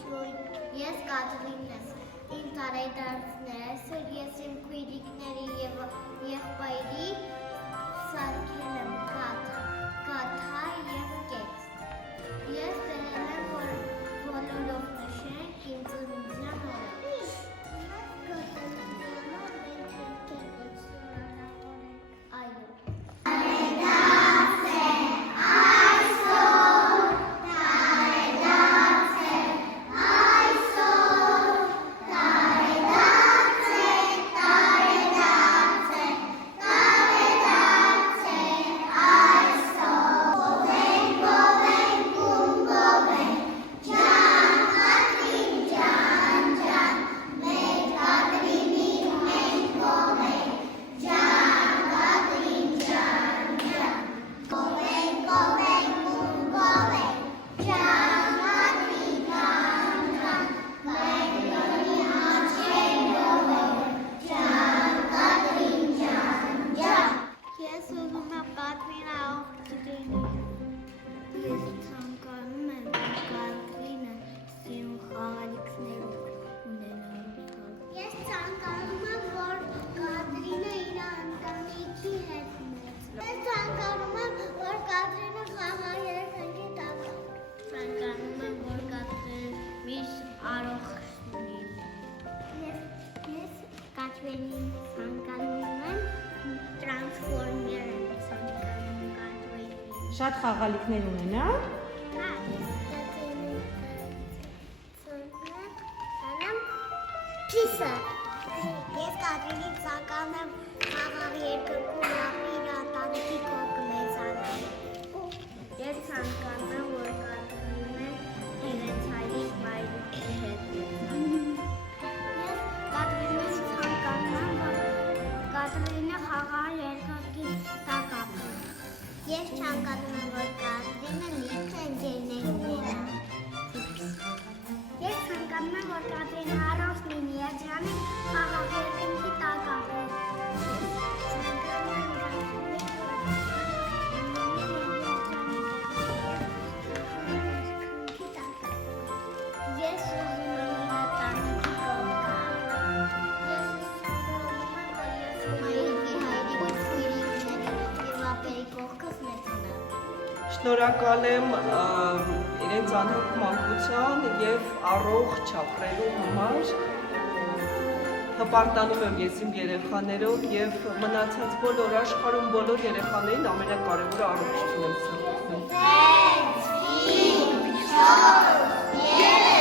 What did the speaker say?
Ես Կատրինն եմ, իմ տարեդարձներս, ես իմ քույրիկների և եղբայրի սարքել եմ կաթա և կեքս։ Ես դրել եմ, որ բոլորով նշենք իմ ծննդյան օրը։ Շատ խաղալիքներ ունենա։ Փիսը։ Ես Կատրինին ցանկանում եմ խաղալ երկնքում իր ընտանիքի կողքը մեծանալ։ Ես ցանկանում եմ, որ Կատրինը իրենց հայրիկ մայրիկի հետ Ես Կատրինին ցանկանում եմ, որ Կատրինը խաղալ երկնքի տակ ապրի։ Ես ցանկանում եմ, որ Կատրինը լիքը ընկերներ ունենա։ Ես ցանկանում եմ, որ Կատրինը առանց լինի երջանիկ խաղալ երկնքի տակ ապրի։ Ես ուզում եմ իր ընտանիքի կողքը Շնորհակալ եմ իրենց անհոգ մանկության և առողջ ապրելու համար։ Հպարտանում եմ ես իմ երեխաներով և մնացած բոլոր աշխարհում բոլոր երեխաներին ամենակարևորը առողջություն եմ սովորում։ 6, 5, 4, 3